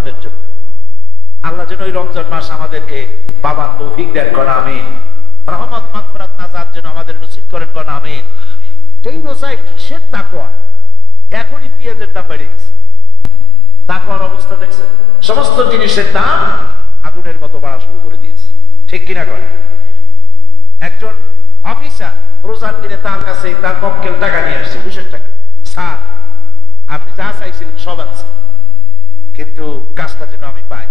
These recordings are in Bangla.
আমাদের জন্য। আল্লাহ যেন ওই রমজান মাস আমাদেরকে পাবার তৌফিক দেন, করেন আমিন। রহমত মাগফিরাত নাজাত যেন আমাদের নসিব করেন, করেন আমিন। এই রোজায় কিসের তাকওয়া? এখনই পেঁয়াজের দাম বেড়ে গেছে। তাকওয়ার অবস্থা দেখছে, সমস্ত জিনিসের দাম আগুনের মতো বাড়া শুরু করে দিয়েছে, ঠিক কিনা করেন? একজন অফিসার রোজার দিনে তার কাছে তার মক্কেল টাকা নিয়ে আসছে 200 টাকা। স্যার, আপনি যা চাইছিলেন সব আছে, কিন্তু কাজটা যেন আমি পাই।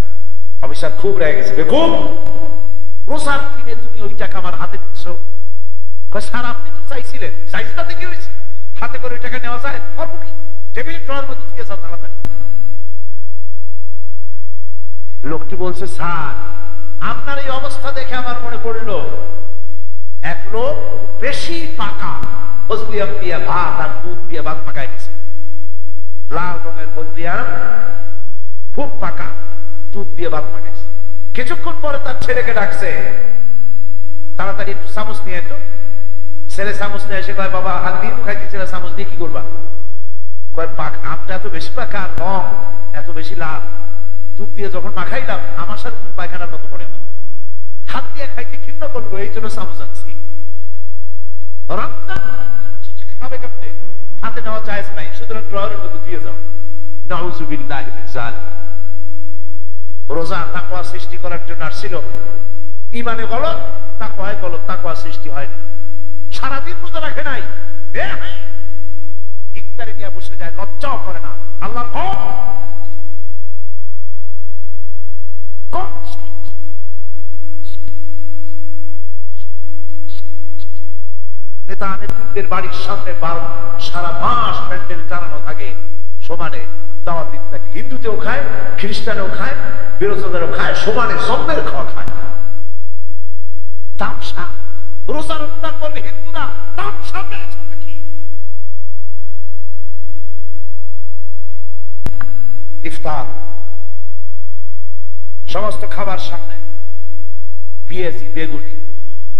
অফিসার খুব রেগে গেছে, বেকুব, রোজার দিনে তুমি ওই টাকা আমার হাতে দিচ্ছ। স্যার, আপনি তো চাইছিলেন, চাইছিলাতে কি হয়েছে? হাতে করে ওই টাকা নেওয়া যায়? করবো কি? টেবিল ড্রয়ার মধ্যে দিয়ে যাও তাড়াতাড়ি। লোকটি বলছে, স্যার, আপনার এই অবস্থা দেখে আমার মনে পড়লো এক লোক বেশি পাকা ফজলিয়াম দিয়ে ভাত আর দুধ দিয়ে ভাত পাকাই দিছে। লাল রঙের ফজলিয়াম, খুব পাকা, দুধ দিয়ে ভাত পাকাইছে। কিছুক্ষণ পরে তার ছেলেকে ডাকছে, তাড়াতাড়ি একটু চামচ নিয়ে এতো। ছেলে চামচ নিয়ে এসে কয়, বাবা হাত দিয়ে তো খাইতে, ছেলে চামচ দিয়ে কি করবা? কয়, আমটা এত বেশি পাকা, রং এত বেশি লাল, দুধ দিয়ে যখন মাখাইলাম আমার সাথে পায়খানার মতো পড়ে গেল। হাত দিয়ে খাইতে ঘৃণা করবো, এই জন্য চামচ আনছি। হাতে নেওয়া জায়েজ নাই, সুতরাং ড্রয়ারের মধ্যে দিয়ে যাও। নাউযুবিল্লাহি মিন যালিক। রোজা তাকওয়া সৃষ্টি করার জন্য আসছিল। ঈমানে গলত, তাকওয়ায় গলত, তাকওয়া সৃষ্টি হয় না। সারাদিন রোজা রাখে নাই, ইফতারে নিয়ে বসে যায়, লজ্জাও করে না। আল্লাহর ভয় নেতা নেতৃত্বের বাড়ির সামনে সারা মাস প্যান্ডেল টানানো থাকে, সমানে দাওয়াত দিতে থাকে। হিন্দুতেও খায়, খ্রিস্টানেও খায়, বিরোধীদেরও খায়, সমানে জন্মের খাওয়া খায়। তামসা রোজা রমজান করবে হিন্দুরা, তামসা কি? ইফতার সমস্ত খাবার সামনে, পেঁয়াজি, বেগুনি,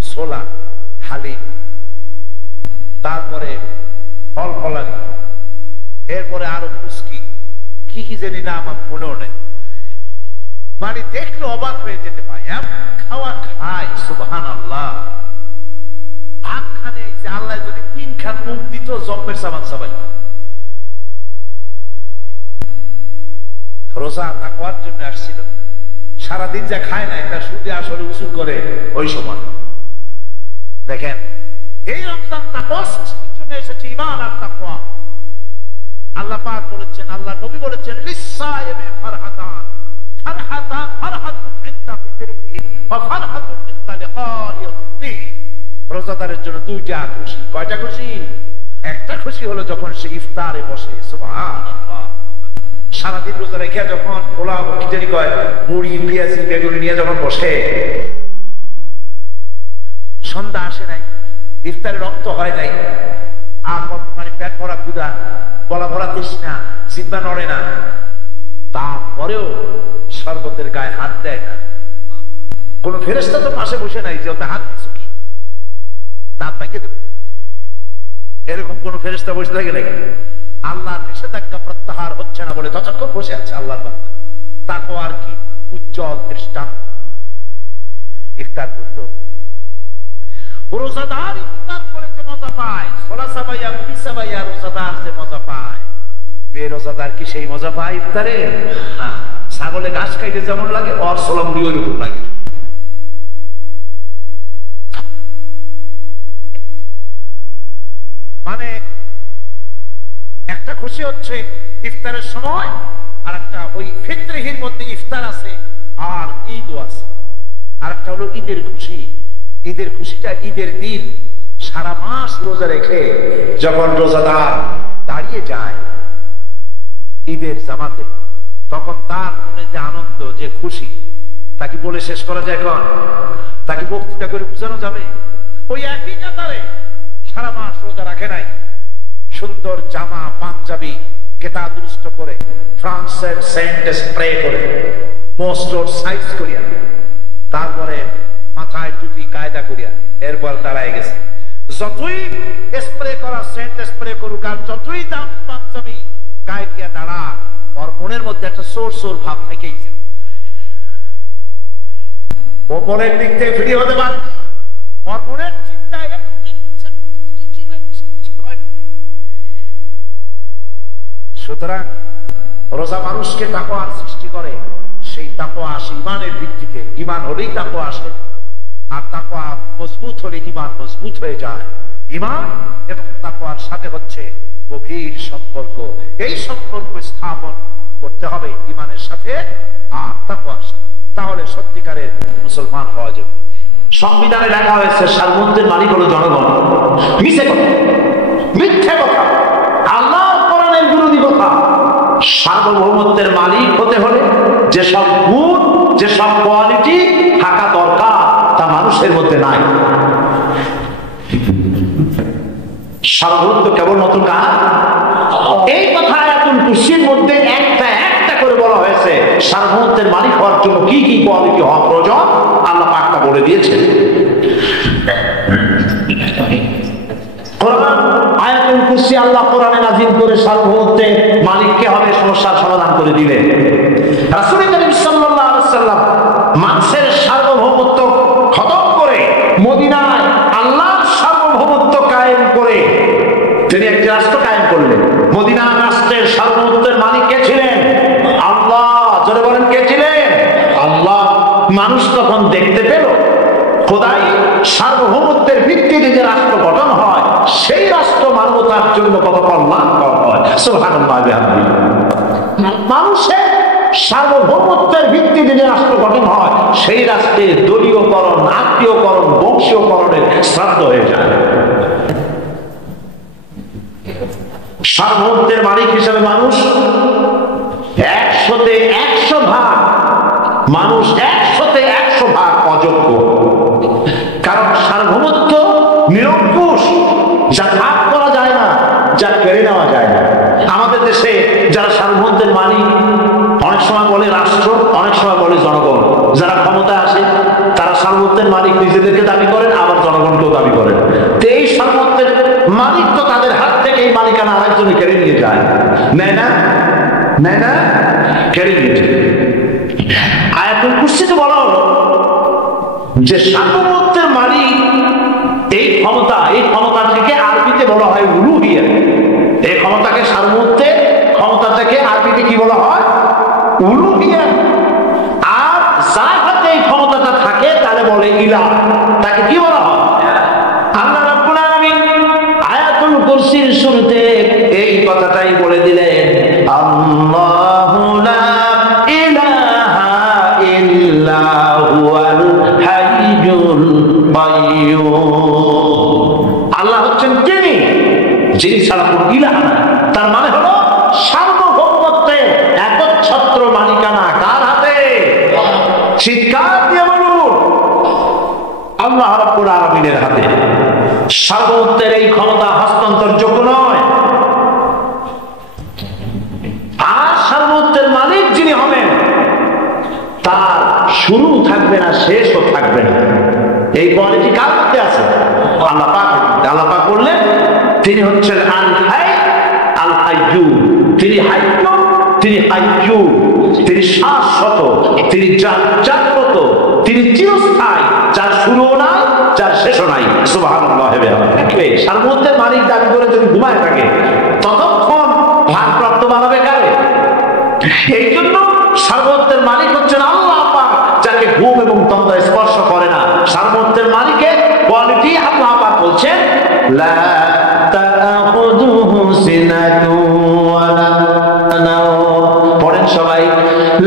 ছোলা, হালিম, তারপরে ফল ফলানি, এরপরে আরো পুষ্কি, কি কি জানি না আমার মনেও নেই। মানে দেখলে অবাক হয়ে যেতে পারে, খাওয়া খায়। সুবহানাল্লাহ। ভাত খানে যে আল্লাহ যদি 3 খান মুখ দিত, জম্মের সাবান সাবাই। রোজা তাকওয়ার জন্য আসছিল। সারাদিন যা খায় না, এটা সুদে আসলে উসুল করে ওই সময়। দেখেন, এই রমজান তাকওয়া সৃষ্টির জন্য এসেছে, ঈমান আর তাকওয়া। আল্লাহ পাক বলেছেন, আল্লাহ নবী বলেছেন, লিসাইমি ফারহাতান, ফারহাতান ফারহাতুন ইনদা ফিতরিহি ওয়া ফারহাতুন ইনদা লিকাই রাব্বিহি। রোজাদারের জন্য 2টা খুশি। কয়টা খুশি? একটা খুশি হলো যখন সে ইফতারে বসে। সুবহানাল্লাহ। সারাদিন রোজা রেখে যখন পোলাও, খিচুড়ি, কয় মুড়ি, পেঁয়াজি, বেগুনি নিয়ে যখন বসে, সন্ধ্যা আসে নাই, ইফতারে রক্ত হয় নাই, আর মানে পেট ভরা ক্ষুধা, গলা ভরা তৃষ্ণা, জিহ্বা নড়ে না, তারপরেও শরবতের গায়ে হাত দেয় না। কোন ফেরেশতা তো পাশে বসে নাই যে ওতে হাত দিচ্ছে কি, দাঁত ভেঙে দেবে, এরকম কোন ফেরেশতা বসে থাকে নাকি? আল্লাহর নিষেধাজ্ঞা প্রত্যাহার হচ্ছে না বলে ততক্ষণ বসে আছে আল্লাহর বান্দা। তারপর আর কি উজ্জ্বল দৃষ্টান্ত। ইফতার করলো রোজাদার, ইফতার করে যে মজা পায়, সোলা সাবাইয়া, মুড়ি সাবাইয়া রোজাদার যে মজা পায়, বেরোজাদার কি সেই মজা পায় ইফতারে? ছাগলে ঘাস খাইতে যেমন লাগে, ওর সোলা মুড়ি ওইরকম লাগে। মানে একটা খুশি হচ্ছে ইফতারের সময়, আর একটা ওই ফিতরিহির মধ্যে ইফতার আছে আর ঈদও আছে। আর একটা হলো ঈদের খুশি। ঈদের খুশিটা ঈদের দিন সারা মাস রোজা রেখে যখন রোজাদার দাঁড়িয়ে যায় ঈদের জামাতে, তখন তার মনে যে আনন্দ, যে খুশি, তাকে বলে শেষ করা যায়? এখন তাকে বক্তৃতা করে বোঝানো যাবে? ওই একই কাতারে সারা মাস রোজা রাখে নাই, সুন্দর জামা পাঞ্জাবি কেতা দুরুস্ত করে, ফ্রান্সের সেন্ট স্প্রে করে, মোস্টোর সাইজ করিয়া, তারপরে মাথায় টুপি কায়দা করিয়া, এরপর দাঁড়ায় গেছে। যতই স্প্রে করা সেন্ট স্প্রে করুক, আর যতই দাম পাঞ্জাবি গায়ে দিয়া দাঁড়া, ওর মনের মধ্যে একটা সোর সোর ভাব থেকেই ওপরের দিক থেকে ফ্রি হতে পারে, মনের চিন্তায় সুতরাং রোজা মানুষকে তাকওয়ার সৃষ্টি করে। সেই তাকওয়া আসে ইমানের ভিত্তিতে, ইমান হলেই তাকওয়া আসে, আর তাকওয়া মজবুত হলে ইমান মজবুত হয়ে যায়। ইমান এবং তাকওয়ার সাথে হচ্ছে গভীর সম্পর্ক। এই সম্পর্ক স্থাপন করতে হবে ইমানের সাথে আর তাকওয়ার সাথে, তাহলে সত্যিকারের মুসলমান হওয়া যাবে। সংবিধানে লেখা হয়েছে সার্বভৌমত্বের মালিক হলো জনগণ। মিথ্যে কথা, মিথ্যে কথা, আল্লাহর কোরআনের বিরোধী কথা। সার্বভৌমত্বের মালিক হতে হলে যেসব গুণ, যেসব কোয়ালিটি থাকা দরকার তা মানুষের মধ্যে নাই। সার্বভৌমত্ব কেবল নতুন কাজ, এই কথা আয়াতুল কুরসির মধ্যে একটা একটা করে বলা হয়েছে। সার্বভৌমত্বের মালিক হওয়ার জন্য কি কি কোয়ালিটি হওয়া প্রয়োজন আল্লাহ পাক তা বলে দিয়েছেন। কোরআন আয়াতুল কুরসি আল্লাহ কোরআনে নাযিল করে সার্বভৌমত্বের মালিককে হবে সমস্যার সমাধান করে দিলেন। রাসূল করিম সাল্লাল্লাহু আলাইহি ওয়াসাল্লাম মানুষের সার্বভৌমত্ব খতম করে মদিনায় আল্লাহর সার্বভৌমত্ব কায়েম করে তিনি একটি রাষ্ট্র কায়েম করলেন। মদিনা রাষ্ট্রের সার্বভৌমত্বের মালিক কে ছিলেন? আল্লাহ। জোরে বলেন কে ছিলেন? আল্লাহ। মানুষ তখন দেখতে পেল খোদাই সার্বভৌমত্বের ভিত্তিতে যে রাষ্ট্র গঠন হয় সেই রাষ্ট্র মানবতার জন্য কত কল্যাণকর হয়। সুবহানাল্লাহ বিহামদিহি। মানুষের সার্বভৌমত্বের ভিত্তিতে যে রাষ্ট্র গঠন হয় সেই রাষ্ট্রে দলীয়করণ, আত্মীয়করণ, বংশীয়করণের শ্রাদ্ধ হয়ে যায়। সার্বভৌমত্বের মালিক হিসেবে মানুষ 100-তে 100 ভাগ, মানুষ 100-তে 100 ভাগ অযোগ্য। কারণ সার্বভৌমত্ব নিরঙ্কুশ, যা ভাগ করা যায় না, যা কেড়ে নেওয়া যায় না। আমাদের দেশে যারা সার্বভৌমত্বের মালিক অনেক সময় বলে রাষ্ট্র, অনেক সময় বলে জনগণ। যারা ক্ষমতায় আসে তারা সার্বভৌমত্বের মালিক নিজেদেরকে দাবি করেন, আবার জনগণকেও দাবি করেন। তো এই সার্বভৌমত্বের মালিক তো তাদের হাত থেকে এই মালিকানা আরেকজনে কেড়ে নিয়ে যায়, নেয় না? নেয় না? কেড়ে নিয়ে যায়। আয়াতুল কুরসিতে বলা হলো যে সার্বভৌমত্বের মালিক এই ক্ষমতা, এই ক্ষমতা থেকে আরবিতে বলা হয় উলুহিয়া। এই ক্ষমতাকে সার্বভৌমত্বের ক্ষমতা থেকে আরবিতে কি বলা হয়? উলুহিয়া। আর যার হাতে এই ক্ষমতাটা থাকে তাহলে বলে ইলাহ, তাকে কি বলা হয়? আল্লাহ রাব্বুল আলামিন আয়াতুল কুরসির শুরুতে এই কথাটাই বলে দিলেন, আল্লাহু লা ইলাহা ইল্লা হুয়াল হাইয়ুল কাইয়্যুম। আল্লাহ হচ্ছেন তিনি যিনি ছাড়া কোনো ইলাহ নাই। তার মানে হলো সার্বভৌমত্বের একচ্ছত্র মালিকানা কার হাতে? চিৎকার দিয়ে বলুন, আল্লাহ রাব্বুল আলামিনের হাতে। সার্বভৌমত্বের এই ক্ষমতা হস্তান্তরযোগ্য নয়। আর সার্বভৌমত্বের মালিক যিনি হবেন তার শুরু থাকবে না, শেষও থাকবে না। এই কোয়ালিটি কার মধ্যে আছে? আল্লাহ পাক। আল্লাহ পাক বললেন তিনি হচ্ছেন আল হাই আল কাইয়্যুম। তিনি হাইয়্যুম, তিনি কাইয়্যুম, তিনি শাশ্বত, তিনি জাগ্রত, তিনি চিরস্থায়ী, যার শুরুও নাই, যার শেষও নাই। সুবহানাল্লাহ। সার্বভৌমত্বের মালিক দাবি করে যদি ঘুমায় থাকে ততক্ষণ ভারপ্রাপ্ত বানাবে কারে? এই জন্য সার্বভৌমত্বের মালিক হচ্ছেন আল্লাহ পাক, যাকে ঘুম এবং তন্দ্রা স্পর্শ করে না। সার্বভৌমত্বের মালিকের কোয়ালিটি আল্লাহ পাক বলছেন লা তাখুযুহু সিনাতুন ওয়ালা নাওম। পড়েন সবাই,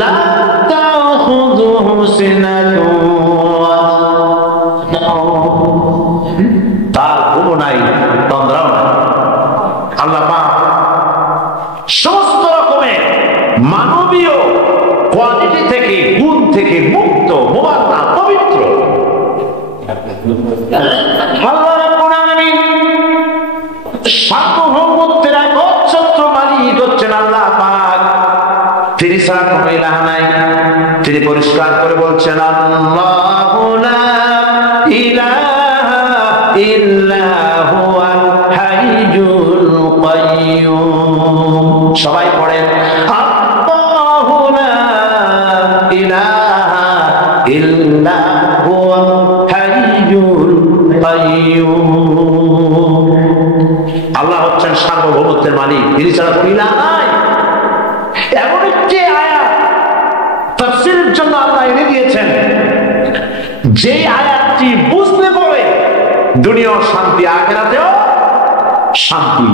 লা তাখুযুহু সিনাতুন ওয়ালা নাওম। তার ঘুমও নাই, তন্দ্রাও নাই। আল্লাহ পাক সমস্ত রকমের মানবীয় কোয়ালিটি থেকে, গুণ থেকে মুক্ত, মুবাররা, পবিত্র। আল্লাহ রাব্বুল আলামিন সার্বভৌমত্বের একচ্ছত্র মালিক হচ্ছেন আল্লাহ পাক। তিনি ছাড়া কোনো ইলাহ নাই। তিনি পরিষ্কার করে বলছেন আল্লাহু লা ইলাহা ইল্লা হুয়াল হাইয়ুল কাইয়্যুম। সবাই পড়েন আল্লাহু হলেন সার্বভৌমত্বের মালিক, তিনি ছাড়া কোনো ইলাহ নাই। এমন একটি আয়াত তাফসীরের জন্য আল্লাহ এনে দিয়েছেন, যে আয়াতটি বুঝলে পরে দুনিয়াও শান্তি, আখিরাতেও শান্তি,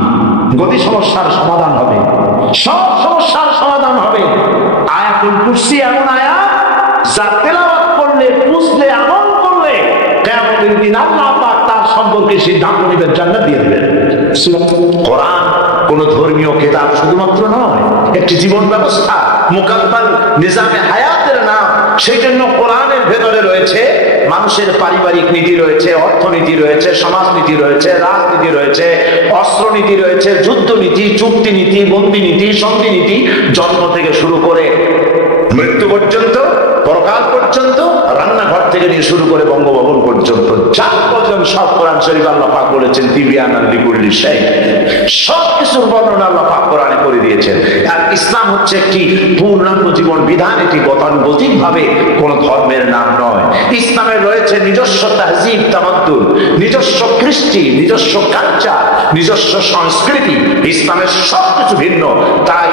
গতি সমস্যার সমাধান হবে, সব সমস্যার সমাধান হবে। আয়াতুল কুরসি এমন আয়াত যা তেলাওয়াত করলে, বুঝলে, আমল করলে কিয়ামতের দিন আল্লাহ পাক তার সম্পর্কে সিদ্ধান্ত নেবেন, জান্নাত দিয়ে দিবেন। কোরআন কোন ধর্মীয় কিতাব শুধুমাত্র নয়, একটি জীবন ব্যবস্থা, মুকাম্মাল নিজামে হায়াতের নাম। সেই জন্য কোরআনের ভেতরে রয়েছে মানুষের পারিবারিক নীতি রয়েছে, অর্থনীতি রয়েছে, সমাজনীতি রয়েছে, রাজনীতি রয়েছে, অস্ত্রনীতি রয়েছে, যুদ্ধনীতি, চুক্তি নীতি, বন্দি নীতি, সন্ধি নীতি, জন্ম থেকে শুরু করে মৃত্যু পর্যন্ত, পরকাল পর্যন্ত, রান্নাঘর থেকে নিয়ে শুরু করে বঙ্গভবন পর্যন্ত, যা পর্যন্ত সব কোরআন শরীফ আল্লাহ পাক বলেছেন তিবিয়ানান লিকুল্লি শাই, সব কিছুর বর্ণনা আল্লাহ পাক কোরআনে করে দিয়েছেন। আর ইসলাম হচ্ছে একটি পূর্ণাঙ্গ জীবন বিধান, এটি গতানুগতিক ভাবে কোন ধর্মের নাম নয়। ইসলামের রয়েছে নিজস্ব তাহজিব তামাদ্দুন, নিজস্ব কৃষ্টি, নিজস্ব কালচার, নিজস্ব সংস্কৃতি। ইসলামের সবকিছু ভিন্ন। তাই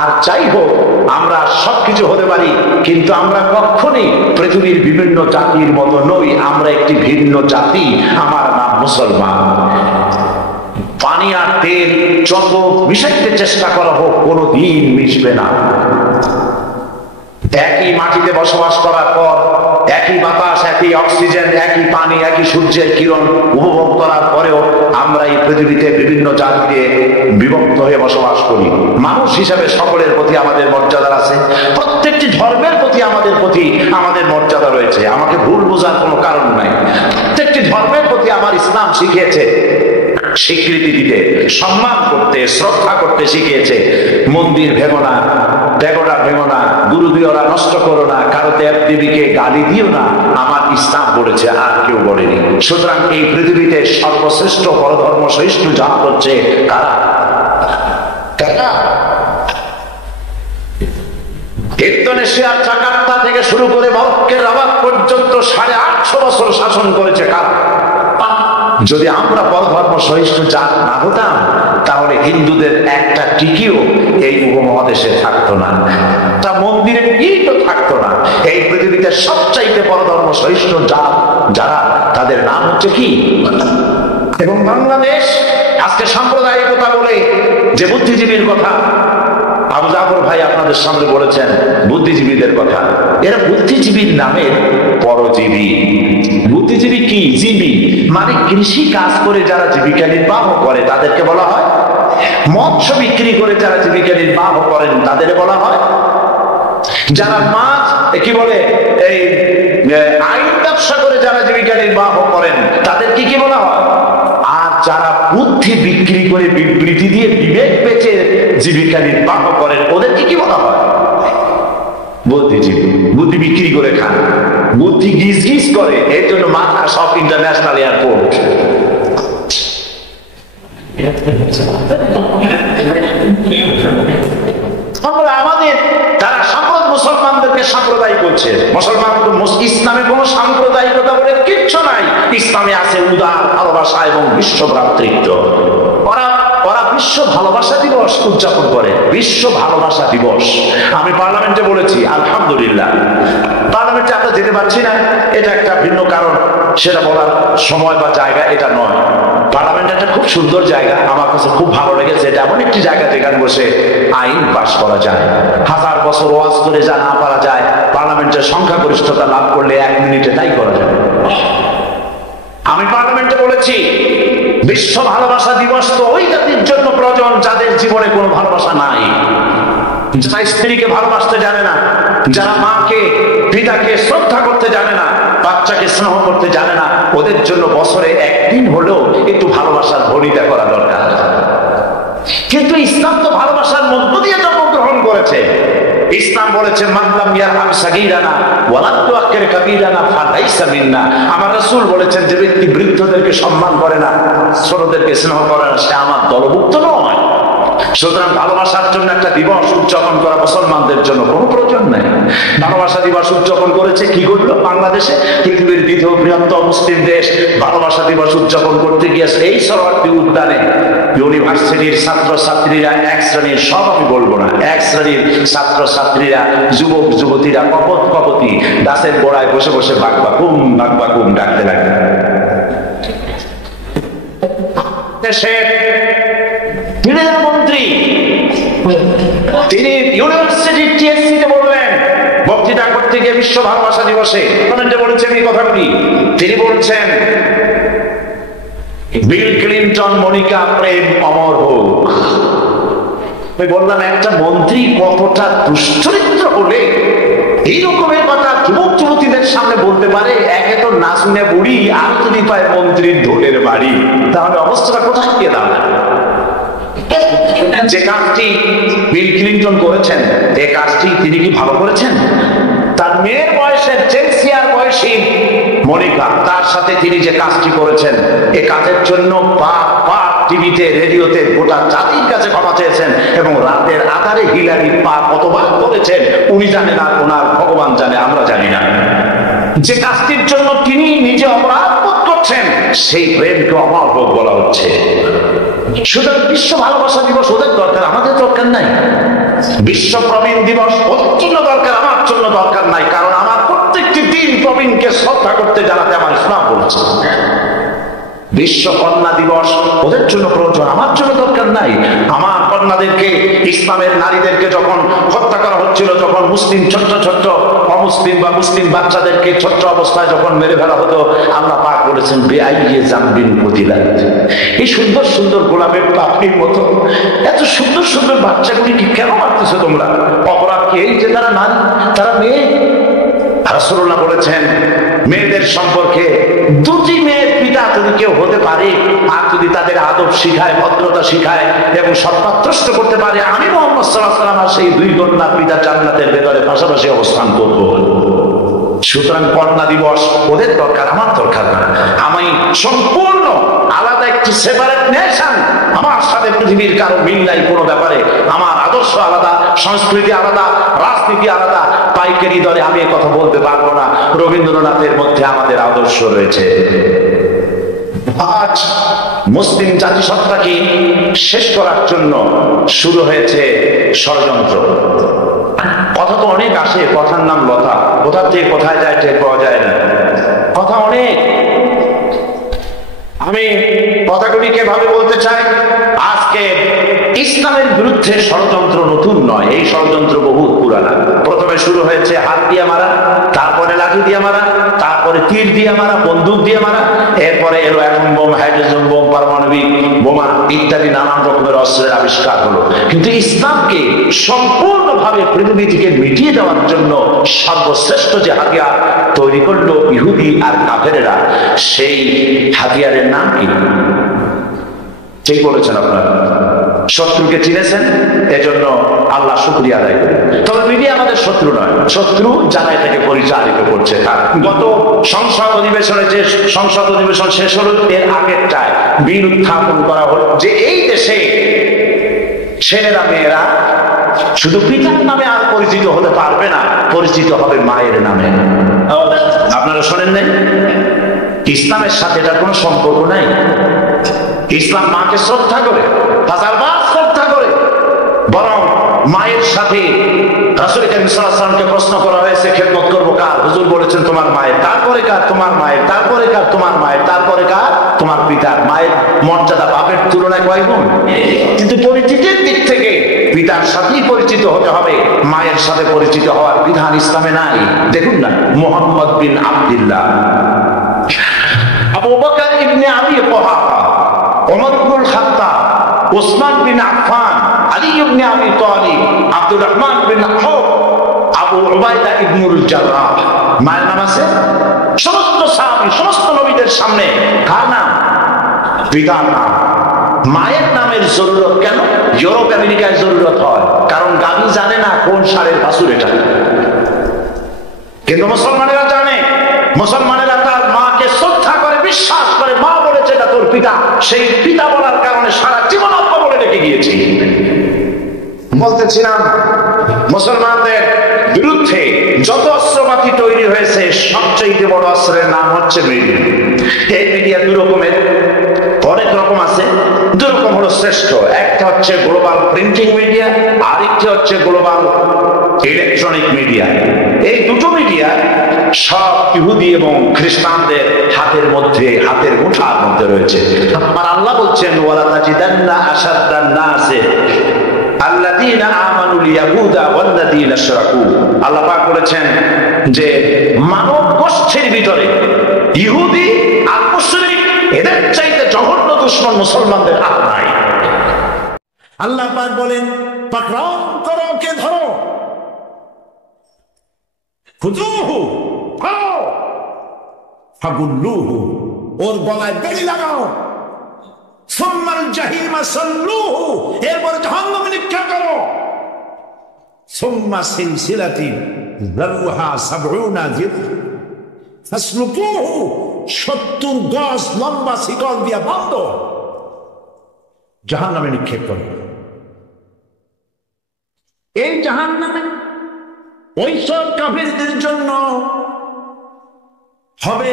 আর যাই হোক আমরা সবকিছু হতে পারি, কিন্তু আমরা কখনই পৃথিবীর বিভিন্ন জাতির মতো নই। আমরা একটি ভিন্ন জাতি, আমার নাম মুসলমান। পানি আর তেল যত মিশাইতে চেষ্টা করা হোক, কোনোদিন মিশবে না। একই মাটিতে বসবাস করার পর, একই বাতাস, একই অক্সিজেন, একই পানি, একই সূর্যের কিরণ উপভোগ করার পরেও আমরা এই পৃথিবীতে বিভিন্ন জাতিতে বিভক্ত হয়ে বসবাস করি। মানুষ হিসাবে সকলের প্রতি আমাদের মর্যাদা আছে, প্রত্যেকটি ধর্মের প্রতি আমাদের মর্যাদা রয়েছে। আমাকে ভুল বোঝার কোনো কারণ নাই। প্রত্যেকটি ধর্মের প্রতি আমার ইসলাম শিখিয়েছে স্বীকৃতি দিতে, সম্মান করতে, শ্রদ্ধা করতে শিখিয়েছে। মন্দির ভেঙো না, দেবতা ভেঙো না, গুরুদিওরা নষ্ট করো না, কারো দেব দেবীকে গালি দিও না, আমার ইসলাম বলেছে, আর কেউ বলেনি। সুতরাং এই পৃথিবীতে সর্বশ্রেষ্ঠ পরধর্ম সহিষ্ণু জাত হচ্ছে কারা? ইন্দোনেশিয়ার জাকার্তা থেকে শুরু করে মরক্কোর রাবাত পর্যন্ত 850 বছর শাসন করেছে কারা? যদি আমরা পরধর্ম সহিষ্ণু জাত না হতাম, তাহলে হিন্দুদের একটা টিকিও এই উপমহাদেশে থাকতো না, তা মন্দিরের ইটও থাকতো না। এই পৃথিবীতে সবচাইতে পরধর্ম সহিষ্ণু জাত যারা, তাদের নাম হচ্ছে কি? এবং বাংলাদেশ আজকে সাম্প্রদায়িকতা বলে যে বুদ্ধিজীবীর কথা আবু জাফর ভাই আপনাদের সামনে বলেছেন, বুদ্ধিজীবীদের কথা, এরা বুদ্ধিজীবীর নামে পরজীবী। বুদ্ধিজীবী কি? জীবী, মানে কৃষি কাজ করে যারা জীবিকা নির্বাহ করে তাদেরকে বলা হয়, মৎস্য বিক্রি করে যারা জীবিকা নির্বাহ করেন তাদের বলা হয়, যারা মাছ কি বলে এই আইন ব্যবসা করে যারা জীবিকা নির্বাহ করেন তাদেরকে কি বলা হয়, আর যারা বুদ্ধি বিক্রি করে, বিবৃতি দিয়ে বিবেক বেচে জীবিকা নির্বাহ করেন ওদেরকে কি বলা হয়? বুদ্ধিজীবী। বুদ্ধি বিক্রি করে খান, বুদ্ধি গিজ গিজ করে, এর জন্য মাথা সব ইন্টারন্যাশনাল এয়ারপোর্ট। আমাদের তারা মুসলমানদেরকে সাম্প্রদায়িক বলছে। মুসলমান ইসলামে কোন সাম্প্রদায়িকতা বলে কিচ্ছু নাই। ইসলামে আছে উদার ভালোবাসা এবং বিশ্ব ভ্রাতৃত্ব। ওরা বিশ্ব ভালোবাসা দিবস উদযাপন করে, বিশ্ব ভালোবাসা দিবস। আমি পার্লামেন্টে বলেছি, আলহামদুলিল্লাহ পার্লামেন্টে আমরা যেতে পারছি না, এটা একটা ভিন্ন কারণ, সেটা বলার সময় বা জায়গা এটা নয়। পার্লামেন্ট একটা খুব সুন্দর জায়গা, আমার কাছে খুব ভালো লেগেছে। এটা এমন একটি জায়গা যেখানে বসে আইন পাস করা যায়। 1000 বছর ওয়াজ করে যা না পারা যায়, পার্লামেন্টের সংখ্যাগরিষ্ঠতা লাভ করলে 1 মিনিটে তাই করা যায়। আমি পার্লামেন্টে বলেছি, বিশ্ব ভালোবাসা দিবস তো ওই জাতির জন্য প্রয়োজন যাদের জীবনে কোনো ভালোবাসা নাই, যারা স্ত্রীকে ভালোবাসতে জানে না, যারা মাকে পিতাকে শ্রদ্ধা করতে জানে না, বাচ্চাকে স্নেহ করতে জানে না, ওদের জন্য বছরে 1 দিন হলেও একটু ভালোবাসার ভরিতা করা দরকার। কিন্তু ইসলাম তো ভালোবাসার মধ্য দিয়ে জন্মগ্রহণ করেছে। ইসলাম বলেছে, মানলাম ইয়ারহাম সাগীরানা ওয়ালা তুআক্কির কাবীরানা ফালাইসা মিন্না। আমার রাসূল বলেছেন, যে ব্যক্তি বৃদ্ধদেরকে সম্মান করে না, ছোটদেরকে স্নেহ করে না, সে আমার দলভুক্ত নয়। সুতরাং ভালোবাসার জন্য একটা দিবস উদযাপন করা মুসলমানদের জন্য কোনো প্রয়োজন নেই। ভালোবাসা দিবস উদযাপন করেছে, কি করলো বাংলাদেশে? পৃথিবীর দ্বিতীয় বৃহত্তম মুসলিম দেশ ভালোবাসা দিবস উদযাপন করতে গিয়েছে এই সরোয়ার্দী উদ্যানে। উনি ইউনিভার্সিটির ছাত্রছাত্রীরা, এক শ্রেণীর, সব আমি বলবো না, এক শ্রেণীর ছাত্রছাত্রীরা, যুবক যুবতীরা কপত কপতি গাছের গোড়ায় বসে বসে বাকবাকুম বাকবাকুম ডাকতে লাগবে। দেশের মন্ত্রী তিনি ইউনিভার্সিটির টিএসসিতে বললেন, বক্তৃতা করতে গিয়ে বিশ্ব ভালোবাসা দিবসে বলেছেন এই কথাগুলি। তিনি বলছেন, বিল ক্লিন্টন মনিকা প্রেম অমর হোক। আমি বললাম, একটা মন্ত্রী কতটা দুশ্চরিত্র হলে এই রকমের কথা যুবক যুবতীদের সামনে বলতে পারে? একে তো না শুনে বুড়ি, আর যদি পায় মন্ত্রীর ঢোলের বাড়ি, তাহলে অবস্থাটা কোথায় গিয়ে দাঁড়ায়? যে কাজটি বিল ক্লিন্টন করেছেন, এই কাজটি তিনি কি ভালো করেছেন? তার মেয়ের বয়সের চেলসিয়ার বয়সী মনিকা, তার সাথে তিনি যে কাজটি করেছেন, এই কাজের জন্য টিভিতে রেডিওতে গোটা জাতির কাছে ক্ষমা চেয়েছেন, এবং রাতের আধারে হিলারি পা কতবার করেছেন উনি জানেন, আর ওনার ভগবান জানে, আমরা জানি না। যে কাজটির জন্য তিনি নিজে অপরাধ বোধ করছেন, সেই প্রেমকে অমর হোক বলা হচ্ছে। সুতরাং বিশ্ব ভালোবাসা দিবস ওদের দরকার, আমাদের দরকার নাই। বিশ্ব প্রবীণ দিবস ওদের জন্য দরকার, আমার জন্য দরকার নাই, কারণ আমার প্রত্যেকটি দিন প্রবীণকে শ্রদ্ধা করতে জানাতে আমার ইসলাম বলছে। বিশ্ব কন্যা দিবস ওদের জন্য প্রয়োজন, আমার জন্য দরকার নাই। আমার কন্যাদেরকে, ইসলামের নারীদেরকে যখন হত্যা করা হচ্ছিল, যখন মুসলিম ছোট্ট ছোট্ট অমুসলিম বা মুসলিম বাচ্চাদেরকে ছোট্ট অবস্থায় যখন মেরে ফেলা হতো, আল্লাহ পাক বলেছেন, বেআইয়ে জামবিন কুতিলাত। এই সুন্দর সুন্দর গোলাপের পাপড়ির মতো এত সুন্দর সুন্দর বাচ্চাগুলিকে কেন মারতেছো তোমরা? অপরাধ কি এই যে তারা নারী, তারা মেয়ে? রাসূলুল্লাহ বলেছেন, মেয়েদের সম্পর্কে দুটি মেয়ের পিতা যদি কেউ হতে পারে, আর যদি তাদের আদব শিখায়, ভদ্রতা শিখায় এবং সৎপাত্রস্থ করতে পারে, আমি মুহাম্মদ সাল্লাল্লাহু আলাইহি ওয়াসাল্লাম সেই দুই কন্যার পিতা জান্নাতের ভেতরে পাশাপাশি অবস্থান করব। সুতরাং কন্যা দিবস ওদের দরকার, আমার দরকার না। আমি সম্পূর্ণ আলাদা একটি সেপারেট নেশন, আমার সাথে পৃথিবীর কারো মিল নাই কোনো ব্যাপারে। আমার আদর্শ আলাদা, সংস্কৃতি আলাদা, রাজনীতি আলাদা। পাইকারি দরে আমি কথা বলতে পারবো না। রবীন্দ্রনাথের মধ্যে আমাদের আদর্শ রয়েছে। আজ মুসলিম জাতিসত্তাকে শেষ করার জন্য শুরু হয়েছে ষড়যন্ত্র। কথা তো অনেক আসে, কথার নাম লতা, কোথা থেকে কোথায় যায় টের পাওয়া যায় না। কথা অনেক, আমি কথাগুলিকে ভাবে বলতে চাই। আজকে ইসলামের বিরুদ্ধে ষড়যন্ত্র নতুন নয়, এই ষড়যন্ত্র বহুত পুরানা। প্রথমে শুরু হয়েছে হাত দিয়ে মারা, তারপরে লাঠি দিয়ে মারা, তারপরে তীর দিয়ে মারা, বন্দুক দিয়ে মারা, এরপরে এলো অ্যাটম বোম, হাইড্রোজেন বোম, পারমাণবিক বোমা ইত্যাদি নানান রকমের অস্ত্রের আবিষ্কার হলো। কিন্তু ইসলামকে সম্পূর্ণভাবে পৃথিবী থেকে মিটিয়ে দেওয়ার জন্য সর্বশ্রেষ্ঠ যে হাতিয়ার তৈরি করলো ইহুদি আর কাফেরেরা, সেই হাতিয়ারের নাম কি? ঠিক বলেছেন আপনারা, শত্রুকে চিনেছেন, এজন্য আল্লাহ শুকরিয়া আদায় করি। তবে মিডিয়া আমাদের শত্রু নয়, শত্রু যারা এটাকে পরিচালিত করছে। গত সংসদ অধিবেশন শেষ হল, এর আগেরটায় বিল উত্থাপন করা হল যে এই দেশে ছেলেরা মেয়েরা শুধু পিতার নামে আর পরিচিত হতে পারবে না, পরিচিত হবে মায়ের নামে। আপনারা শোনেন নাই? ইসলামের সাথে এটার কোনো সম্পর্ক নাই। ইসলাম মাকে শ্রদ্ধা করে, হাজারবার শ্রদ্ধা করে, বরং মায়ের সাথে রাসূল কারীম সাল্লাল্লাহু আলাইহি ওয়াসাল্লামকে প্রশ্ন করা হয়েছে, খেদমত করবো কার? হুজুর বলেছেন তোমার মায়ের, তারপরে কার? তোমার মায়ের, তারপরে কার? তোমার মায়ের, তারপরে কার? তোমার পিতার। মায়ের মর্যাদা বাপের তুলনায় কয় গুণ। কিন্তু পরিচিতির দিক থেকে পিতার সাথেই পরিচিত হতে হবে, মায়ের সাথে পরিচিত হওয়ার বিধান ইসলামে নাই। দেখুন না, মুহাম্মদ বিন আব্দুল্লাহ, আবু বকর ইবনে আবি কুহাফা, ওমর ইবনুল খাত্তাব, ওসমান বিন আফফান, আলী ইবনে আবি তালিব, আব্দুর রহমান বিন আওফ, আবু উবাইদা ইবনুল জাররাহ। মায়ের নাম আছে? সমস্ত সাহাবী, সমস্ত নবীদের সামনে কার নাম? পিতার নাম। মায়ের নামের জরুরত কেন? ইউরোপ আমেরিকায় জরুরত হয়, কারণ গাভী জানে না কোন ষাঁড়ের বাছুর এটা, কিন্তু মুসলমানেরা জানে। মুসলমানেরা তার মাকে শ্রদ্ধা করে, বিশ্বাস করে, মা বলেছে এটা তোর পিতা, সেই পিতা বলার কারণে সারা জীবন আব্বা বলে রেখে গিয়েছে। বলতেছিলাম, মুসলমানদের বিরুদ্ধে যত অস্ত্রপাতি তৈরি হয়েছে, সবচেয়ে বড় অস্ত্রের নাম হচ্ছে মিডিয়া। এই মিডিয়া দু রকমের, অনেক রকম আছে। দু রকম হলো শ্রেষ্ঠ, একটা হচ্ছে গ্লোবাল প্রিন্টিং মিডিয়া, আরেকটি হচ্ছে গ্লোবাল ইলেকট্রনিক মিডিয়া। এই দুটো মিডিয়া সব ইহুদি এবং খ্রিস্টানদের হাতের মধ্যে, হাতের মুঠার মধ্যে রয়েছে। আমার আল্লাহ বলছেন ওয়ালা তাজিদান্না আশাদ্দান নাসে আল্লাযীনা আমানুল ইয়াহুদা ওয়াল্লাযীনা আশরাকু। আল্লাহ পাক বলেছেন যে মানব গোষ্ঠীর ভিতরে ইহুদি আর মুশরিক এদের চাইতে জঘন্য দুশমন মুসলমানদের আর নাই। আল্লাহ পাক বলেন পাকড়াও করো, কে ধরো, খুজুহু ধরো, ফাগুল্লুহু ওর গলায় বেড়ি লাগাও, সুম্মাল জাহিমা সাল্লুহু এরপরে জাহান্নামে নিক্ষেপ করো, সুম্মা সিলসিলাতিন যারউহা সাবউনা যিরআ ফাসলুকুহু 70 গজ লম্বা শিকল দিয়া বন্ধ জাহান্নামে নিক্ষেপ করো। এই জাহান্নামে ওই সব কাফিরদের জন্য হবে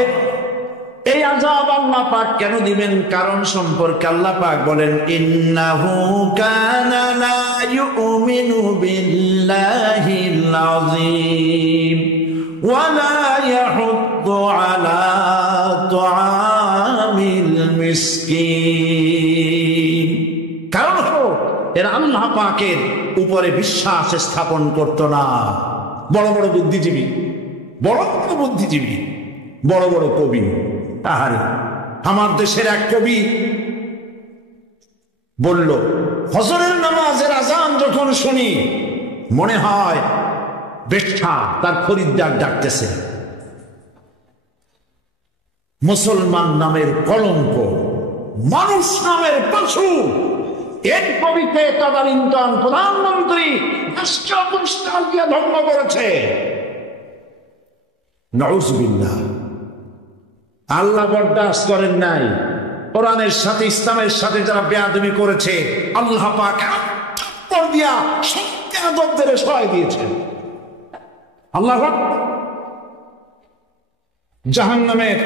এই আযাব। আল্লাহ পাক কেন দিবেন কারণ সম্পর্কে আল্লাহ পাক বলেন ইন্নাহু কানা লা ইউমিনু বিল্লাহিল আযীম ওয়া লা ইয়াহুদ্দু আলা তুআমিল মিসকিন। কারণ হলো এরা আল্লাহ পাকের উপরে বিশ্বাস স্থাপন করত না। বড় বড় বুদ্ধিজীবী, বড় বড় বুদ্ধিজীবী, বড় বড় কবি। আহারে, আমার দেশের এক কবি বলল ফজরের নামাজের আজান যখন শুনি মনে হয় বেশ্যা তার খরিদ্দার ডাকতেছে। মুসলমান নামের কলঙ্ক, মানুষ নামের পশু। এই কবিতে তদানীন্তন প্রধানমন্ত্রী রাষ্ট্রীয় পুরস্কার দিয়ে ধন্য করেছে। নাউজুবিল্লাহ। আল্লাহ বরদাস্ত করেন নাই। কোরআনের সাথে ইসলামের সাথে যারা বেয়াদবি করেছে আল্লাহ পাক থাপ্পড় দিয়া সত্যিকারদের সহায় দিয়েছেন। আল্লাহ জাহান্নামের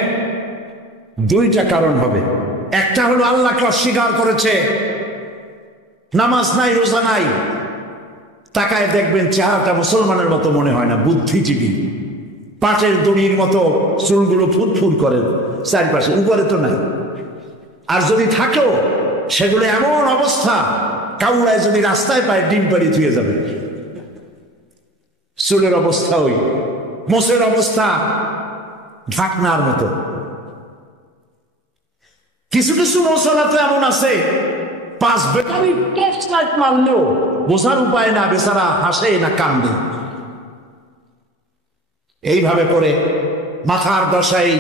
দুইটা কারণ হবে। একটা হলো আল্লাহকে অস্বীকার করেছে, নামাজ নাই, রোজা নাই, তাকায় দেখবেন চেহারাটা মুসলমানের মতো মনে হয় না, বুদ্ধিজীবী, পাটের দড়ির মতো চুলগুলো ফুরফুর করে চারপাশে, উপরে তো নাই। আর যদি থাকেও সেগুলো এমন অবস্থা কাউড়ায় যদি রাস্তায় পায় ডিম পাড়ি ধুয়ে যাবে। চুলের অবস্থা ওই, মোষের অবস্থা ঢাকনার মতো। কিছু কিছু মশলা তো এমন আছে 5 ব্যাটারি টর্চ লাইট মারলেও বোঝার উপায় না, বেচারা হাসে না কান্দে। এইভাবে করে মাথার দশাই,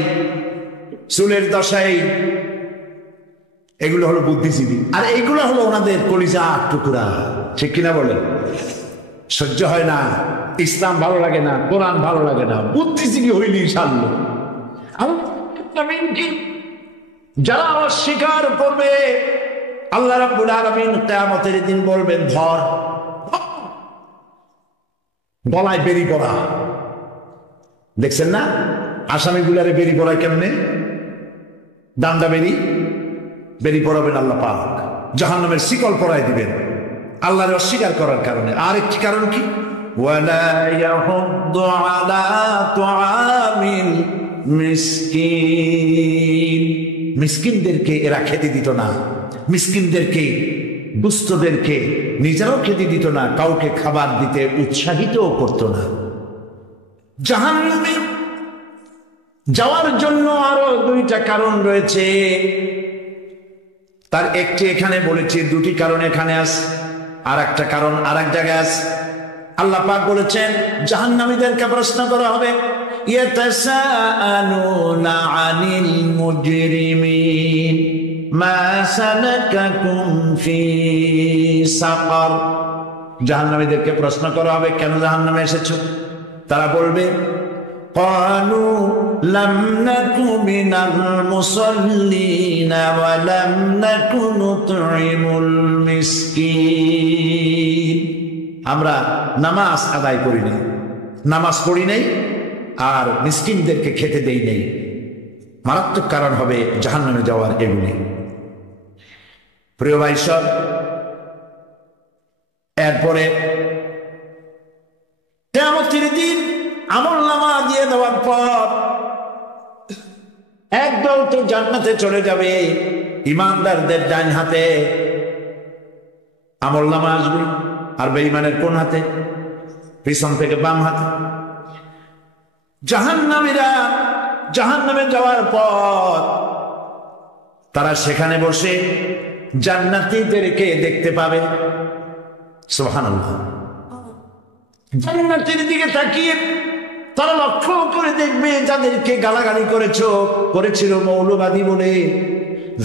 চুলের দশাই, এগুলো হলো বুদ্ধিজীবী। আর এইগুলো হলো ওনাদের কলিজা টুকরা। ঠিক কিনা বলেন? সহ্য হয় না, ইসলাম ভালো লাগে না, কোরআন ভালো লাগে না, বুদ্ধিজীবী হইলি সারল। যারা অস্বীকার করবে আল্লাহ রাব্বুল আলামিন কিয়ামতের দিন বলবেন ধর, গলায় বেরি পড়া। দেখছেন না আসামিগুলারে বেরি পড়ায় কেমনে? ডান্ডা বেরি পড়াবেন আল্লাহ পাক, জাহান্নামের শিকল পরায় দিবেন আল্লাহর অস্বীকার করার কারণে। আর একটি কারণ কি? ওয়ালা ইয়াহুদ্দু আলা তুআমিল মিসকিন। মিসকিনদেরকে এরা খেতে দিত না, মিসকিনদেরকে, দুস্থদেরকে নিজেরাও খেতে দিত না, কাউকে খাবার দিতে উৎসাহিতও করত না। জাহান্নামে যাওয়ার জন্য আরো দুইটা কারণ রয়েছে, তার একটি এখানে বলেছি, দুটি কারণ এখানে আছে, আর একটা কারণ আর এক জায়গায় আছে। আল্লাহ পাক বলেছেন জাহান্নামীদেরকে প্রশ্ন করা হবে ইয়াতাসাআলুনা আনিল মুজরিমিন মা সালাকাকুম ফি সাকার। জাহান্নামীদেরকে প্রশ্ন করা হবে কেন জাহান্নামে এসেছো? তারা বলবে ক্বালু লাম নাকু মিনাল মুসাল্লিনা ওয়া লাম নাকু নুতঈমুল মিসকিন। আমরা নামাজ আদায় করি নাই, নামাজ পড়ি নাই, আর মিসকিনদেরকে খেতে দেই নাই। মারাত্মক কারণ হবে জাহান্নামে যাওয়ার এগুলি। প্রিয় ভাই সব, এরপরে কিয়ামতের দিন আমলনামা দিয়ে দেওয়ার পর একদল তো জান্নাতে চলে যাবে, ইমানদারদের ডান হাতে আমলনামা আসবে, আর বেঈমানের কোন হাতে? পিছন থেকে বাম হাতে। জাহান্নামীরা জাহান্নামে যাওয়ার পর তারা সেখানে বসে জান্নাতীদেরকে দেখতে পাবে। সুবহানাল্লাহ। জান্নাতের দিকে তাকিয়ে তারা লক্ষ্য করে দেখবে যাদেরকে গালাগালি করেছিল মৌলবাদী বলে,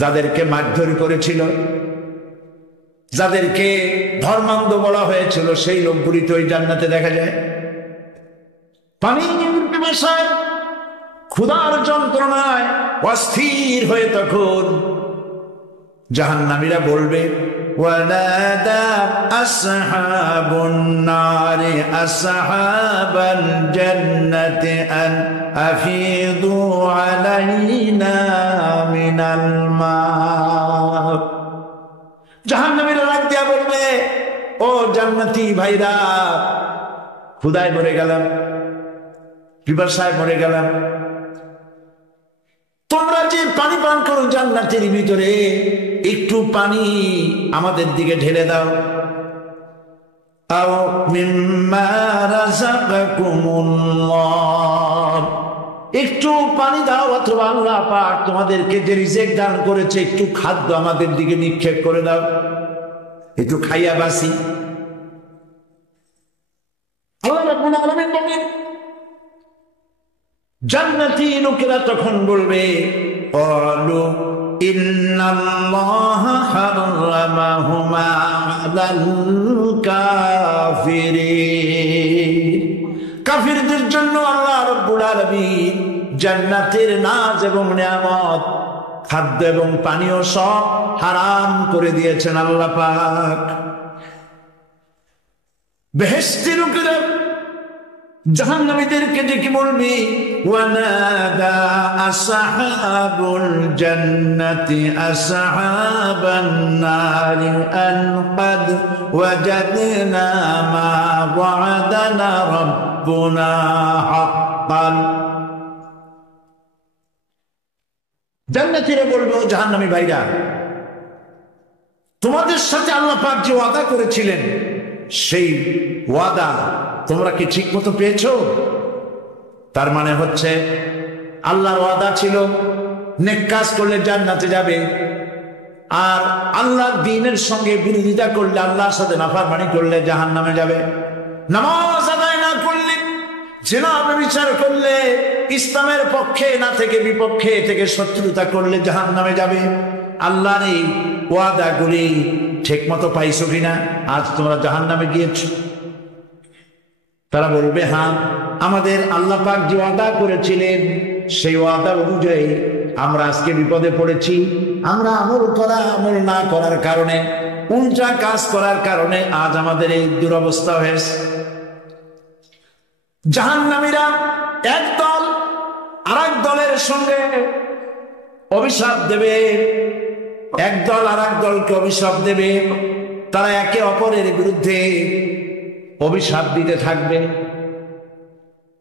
যাদেরকে মারধর করেছিল, যাদেরকে ধর্মান্ধ বলা হয়েছিল, সেই লোকগুলি তো ওই জান্নাতে দেখা যায়। পানির পিপাসায় ক্ষুধার যন্ত্রণায় অস্থির হয়ে তখন জাহান্নামীরা বলবে, ওয়ানাদা আসহাবুন নারি আসহাবাল জান্নাতি আন আফিদু আলাইনা মিনাল মা। জাহান্নামীরা ডাক দিয়া বলবে, ও জান্নাতি ভাইরা, ক্ষুধায় মরে গেলাম, পিপাসায় মরে গেলাম, তোমরা যে পানি পান করো জান্নাতের ভিতরে, একটু পানি আমাদের দিকে ঢেলে দাও। আও মিম্মা রাযাকাকুমুল্লাহ, একটু পানি দাও, অথবা আল্লাহ পাক তোমাদেরকে যে রিজিক দান করেছে একটু খাদ্য আমাদের দিকে নিক্ষেপ করে দাও, একটু খাইয়া বাসি। আল্লাহ রাব্বুল আলামিন বলেন, জান্নাতি লোকেরা তখন বলবে, ক্বালু ইন্নাল্লাহা হারামাহুমা আলাল কাফিরিন। কাফিরদের জন্য আল্লাহ রাব্বুল আলামিন জান্নাতের নাজ এবং নিয়ামত, খাদ্য এবং পানীয় সব হারাম করে দিয়েছেন আল্লাহ পাক। বেহেশতি লোকেরা জাহান্নামীদেরকে ডেকে বলবে, ওয়ানাদা আসহাবুল জান্নাতি আসহাবান নারি আন ক্বাদ ওয়াজাদনা মা ওয়া'দানা রাব্বুনা হাক্কান। জান্নাতীরা বলবে, ও জাহান্নামী ভাইরা, তোমাদের সাথে আল্লাহ পাক যে ওয়াদা করেছিলেন সেই ওয়াদা তোমরা কি ঠিক মতো পেয়েছো? তার মানে হচ্ছে আল্লাহর ওয়াদা ছিল নেক কাজ করলে জান্নাতে যাবে, আর আল্লাহর দ্বীনের সঙ্গে বিরোধিতা করলে, আল্লাহর সাথে নাফরমানি করলে জাহান্নামে যাবে। নামাজ আদায় না করলে, জিনা ব্যভিচার করলে, ইসলামের পক্ষে না থেকে বিপক্ষে থেকে শত্রুতা করলে জাহান্নামে যাবে। আল্লাহর এই ওয়াদাগুলি ঠিক মতো পাইছো কিনা? আজ তোমরা জাহান্নামে গিয়েছো। তারা বলবে, হ্যাঁ, আমাদের আল্লাহ পাক যে ওয়াদা করেছিলেন সেই ওয়াদা অনুযায়ী আমরা আজকে বিপদে পড়েছি। আমরা আমল না করার কারণে, উল্টা কাজ করার কারণে আজ আমাদের এই দুরবস্থা হয়েছে। জাহান্নামীরা একদল আরেক দলের সঙ্গে অভিশাপ দেবে, একদল আরেক দলকে অভিশাপ দেবে। তারা একে অপরের বিরুদ্ধে অভিশাপ দিতে থাকবে।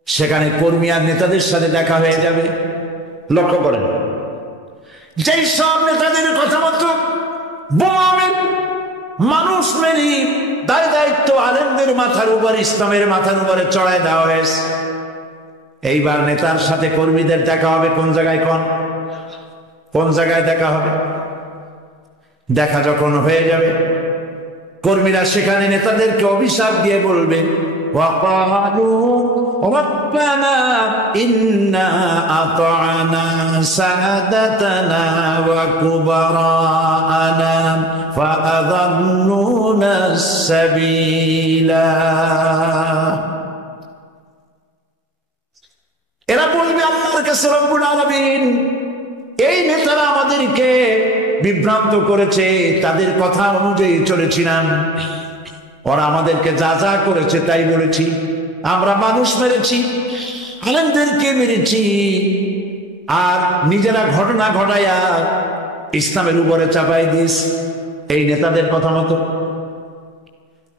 সেখানে কর্মী আর নেতাদের সাথে দেখা হয়ে যাবে। লক্ষ্য করেন, যেই সব নেতাদের কথা মতো বোমা মানুষ মেরি দায় দায়িত্ব আলেমদের মাথার উপর, ইসলামের মাথার উপরে চড়ায় দেওয়া হয়েছে। এইবার নেতার সাথে কর্মীদের দেখা হবে কোন জায়গায়, কোন জায়গায় দেখা হবে? দেখা যখন হয়ে যাবে, কর্মীরা সেখানে নেতাদেরকে অভিশাপ দিয়ে বলবে, ওয়াকালু রাব্বানা ইন্না আতা'না সাদাতানা ওয়া কুবারা'না ফাআযাল্লুনা সাবিলা। এরা বলবে আল্লাহর কাছে, রব্বুল আলামিন, এই নেতারা আমাদেরকে বিভ্রান্ত করেছে, তাদের কথা অনুযায়ী চলেছিলাম, ওরা আমাদেরকে যা যা করেছে তাই বলেছি। আমরা মানুষ মেরেছি, আলেমদেরকে মেরেছি, আর নিজেরা ঘটনা ঘটাইয়া ইসলামের উপরে চাপাই দিস। এই নেতাদের কথা মতো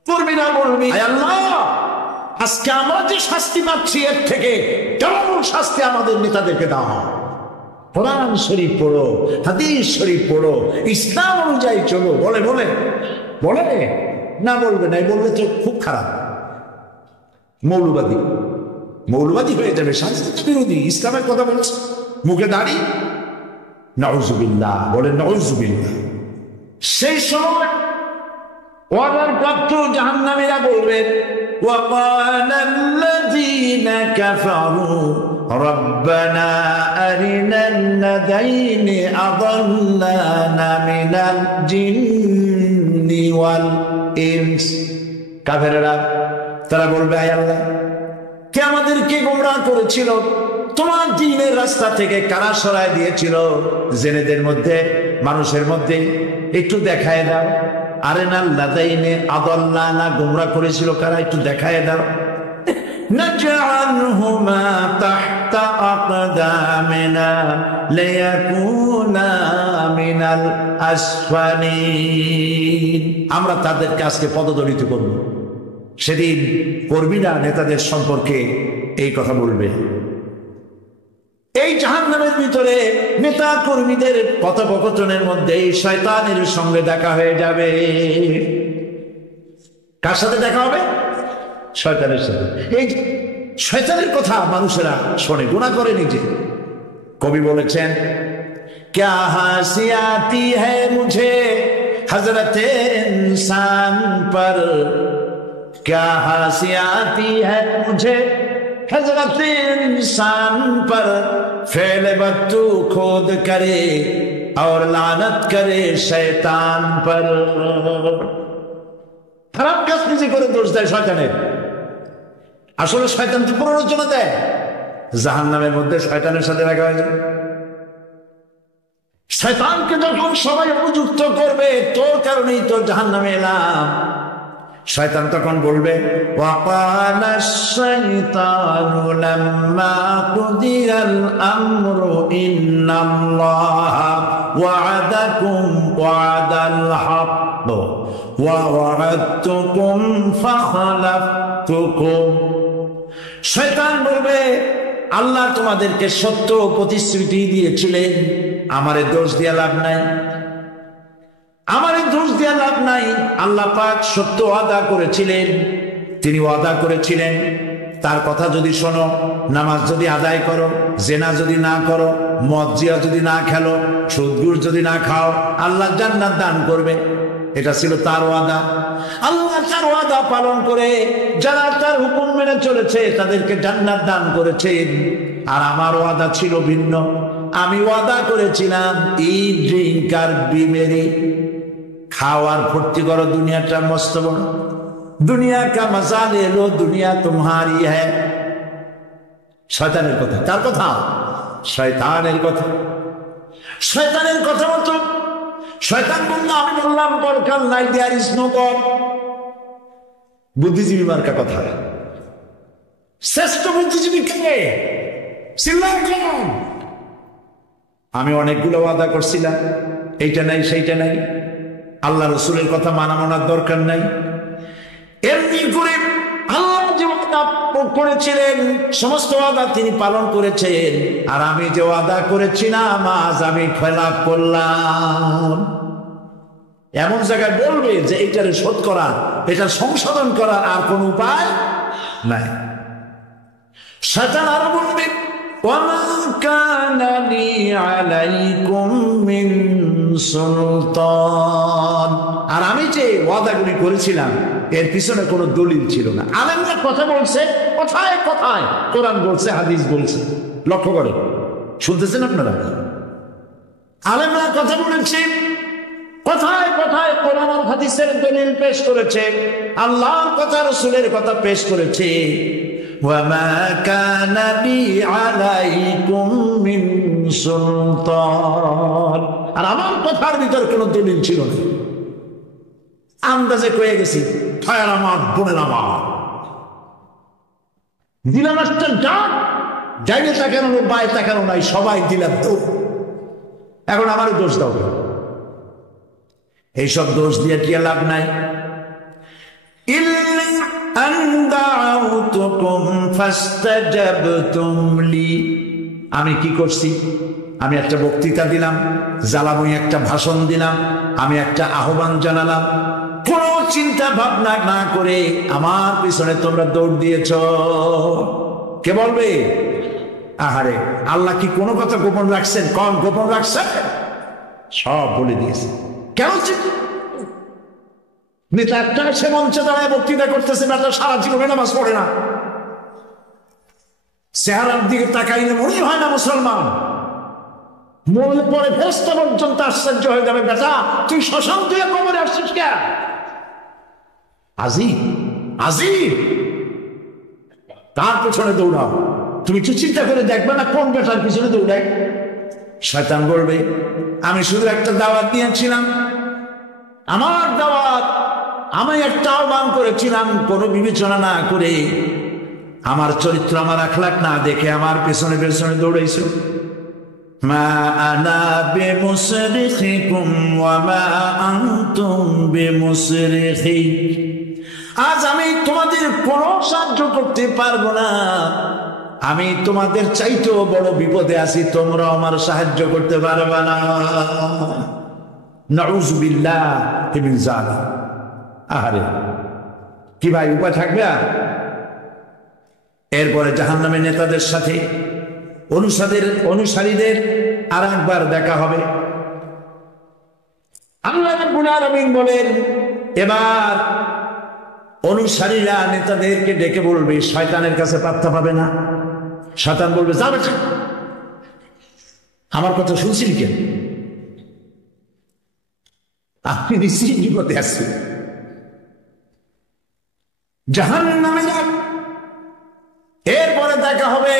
কর্মীরা বলবি, আল্লাহ আজকে আমরা যে শাস্তি পাচ্ছি এর থেকে কেমন শাস্তি আমাদের নেতাদেরকে দেওয়া হয়। কোরআন শরীফ পড়ো, হাদিস শরীফ পড়ো, ইসলাম অনুযায়ী চলো। বলে বলে বলে না, বলবে না, বলবে তো খুব খারাপ, মৌলবাদী মৌলবাদী হয়ে যাবে, শাস্তি বিরোধী, ইসলামের কথা বলছে, মুখে দাঁড়ি। নাউজুবিল্লাহ, বলে নাউজুবিল্লাহ। সেই সময় অর্ডার প্রাপ্ত জাহান্নামীরা বলবেন, وقال الذين كفروا ربنا أرنا الذين أضلانا من الجن والإنس। কাফেররা তারা বলবে, আয় আল্লাহ, কে আমাদেরকে গোমরাহ করেছিল, তোমার দ্বীনের রাস্তা থেকে কারা সরায় দিয়েছিল, জেনেদের মধ্যে মানুষের মধ্যে একটু দেখায় দাও। আরেনাল লাদাইনে আদাল্লানা, গোমরাহ করেছিল কারা, একটু দেখায় দাও। নাজআলহুমা তাহতা আকদামিনা লিয়াকুনা মিনাল আসফালিন। আমরা তাদেরকে আজকে পদদলিত করব। সেদিন কর্মীরা নেতাদের সম্পর্কে এই কথা বলবে। এই জাহান্নামের ভিতরে নেতা কর্মীদের কথোপকথনের মধ্যে শয়তানের সঙ্গে দেখা হয়ে যাবে। কার সাথে দেখা হবে? শয়তানের সাথে। এই শয়তানের কথা মানুষেরা শোনে, গুনাহ করে নিজে। কবি বলেছেন, क्या हंसी आती है मुझे हजरत इंसान पर, क्या हंसी आती है मुझे हजरत इंसान पर, फेल बत्तू खोद करे और लानत करे शैतान पर। খারাপ কাজ নিজে করে দোষ দেয় শয়তানের। আসলে শয়তান তো প্ররোচনা দেয়। জাহান্নামের মধ্যে শয়তানের সাথে দেখা হয়ে যায়। শয়তানকে যখন সবাই উপযুক্ত করবে, তোর কারণেই তো জাহান্নামে এলাম, শয়তান তখন বলবে, ওয়াকালা শাইতানু লাম্মা কুদিয়াল আমরু ইন্নাল্লাহা ওয়া'আদাকুম ওয়া'দাল হক ওয়া ওয়া'আদতুকুম ফাখলাফতুকুম। শয়তান বলবে, আল্লাহ তোমাদেরকে সত্য প্রতিশ্রুতি দিয়েছিলেন, আমারে দোষ দিয়া লাভ নাই, আমারে দোষ দিয়া লাভ নাই। আল্লাহ পাক সত্য ওয়াদা করেছিলেন, তিনি ওয়াদা করেছিলেন তার কথা যদি শোনো, নামাজ যদি আদায় করো, জেনা যদি না করো, মদ জিয়া যদি না খেলো, সুদঘুষ যদি না খাও, আল্লাহ জান্নাত দান করবে। এটা ছিল তার ওয়াদা। আল্লাহ তার ওয়াদা পালন করে যারা তার হুকুম মেনে চলেছে তাদেরকে জান্নাত দান করেছেন। আর আমার ওয়াদা ছিল ভিন্ন। আমি ওয়াদা করেছিলাম, ইট, ড্রিঙ্ক আর বিমেরি, খাওয়ার ফুর্তি করো, দুনিয়াটা মস্ত বড়, দুনিয়া কা মজা লে লো, দুনিয়া তোমারি হ্যায়। শয়তানের কথা, তার কথা, শয়তানের কথা, শয়তানের কথা মতো শয়তান বলল, আমি বললাম পরকাল নাই, দেয়ার ইজ নো গড। বুদ্ধিজীবী মার্কা কথা। শ্রেষ্ঠ বুদ্ধিজীবী কে? আমি অনেকগুলো ওয়াদা করছিলাম, এইটা নাই সেইটা নাই, আল্লাহ রসুলের কথা মানা মানার দরকার নাই। এমনি করে আল্লাহ যে ওয়াদা করেছিলেন সমস্ত ওয়াদা তিনি পালন করেছেন। আর আমি যে ওয়াদা করেছিলাম আজ আমি খেলাপ করলাম। এমন জায়গায় বলবে যে এইটারে শোধ করা, এটা সংশোধন করার আর কোন উপায় নাই। শয়তান আরো বলবে, ওয়ামা কানা লি আলাইকুম মিন সুলতান। আর আমি যে ওয়াদাগুলি করেছিলাম এর পিছনে কোনো দলিল ছিল না। আলেমরা কথা বলছে, কথায় কথায় কোরআন বলছে, হাদিস বলছে। লক্ষ্য করে শুনতেছেন আপনারা? আলেমরা কথা বলেছে, কথায় কথায় কোরআন আর হাদিসের দলিল পেশ করেছে, আল্লাহর কথা রাসূলের কথা পেশ করেছে। ওয়ামা কানা লি আলাইকুম মিন সুলতান। আর আমার কথার ভিতর কোনো দলিল ছিল না, আন্দাজে কয়ে গেছি, ভাইয়ের আমার, বোনের আমার, দিলাম একটা ডাক, যাইবে তাকানো বাই তাকানো নাই, সবাই দিলাম তো। এখন আমারও দোষ দাও। এইসব দোষ দিয়ে কি লাভ নাই। ইল্লা আন দাউতুকুম ফাস্তাজাবতুম লি, আমি কি করছি? আমি একটা বক্তৃতা দিলাম, জ্বালাময়ী একটা ভাষণ দিলাম, আমি একটা আহ্বান জানালাম, কোনো চিন্তা ভাবনা না করে আমার পিছনে তোমরা দৌড় দিয়েছ। কে বলবে? আহারে, আল্লাহ কি কোনো কথা গোপন রাখছেন? কম গোপন রাখছেন, সব বলে দিয়েছে। কেন নেতা একটা সে মঞ্চে দাঁড়ায় বক্তৃতা করতেছে, বেটা সারা জীবনে নামাজ পড়ে না, চেহারার দিকে তাকাইলে মনে হয় না মুসলমান, মনে পরে ফেরেশতা পর্যন্ত আশ্চর্য হয়ে যাবে, বেটা তুই শ্মশান দিয়ে কবরে আসছিস কেন? আজিব আজিব, তার পিছনে দৌড়াও। তুমি একটু চিন্তা করে দেখবে না কোন বেটার পিছনে দৌড়ায়? শয়তান বলবে আমি শুধু একটা দাওয়াত দিয়েছিলাম, আমার দাওয়াত, আমি একটা আহ্বান করেছিলাম, কোনো বিবেচনা না করে, আমার চরিত্র আমার আখলাক না দেখে আমার পেছনে পেছনে দৌড়াইছো। মা আনা বিমুসরিখিকুম ওয়া মা আনতুম বিমুসরিখি, আজ আমি তোমাদের কোনো সাহায্য করতে পারবো না, আমি তোমাদের চাইতেও বড় বিপদে আছি, তোমরা আমার সাহায্য করতে পারবে না। নাউযু বিল্লাহি মিন যালিক। আহারে, কি ভাই উপায় থাকবে? আর এরপরে জাহান্নামের নেতাদের সাথে অনুসারীদের আর একবার দেখা হবে। আল্লাহ রাব্বুল আলামিন বলেন, এবার অনুসারীরা নেতাদেরকে ডেকে বলবে, শয়তানের কাছে পাত্তা পাবে না। শয়তান বলবে, যাবে, আমার কথা শুনছেন কেন? আপনি নিশ্চয়ই বিপদে আছেন। জাহান্নামীরা এরপরে দেখা হবে,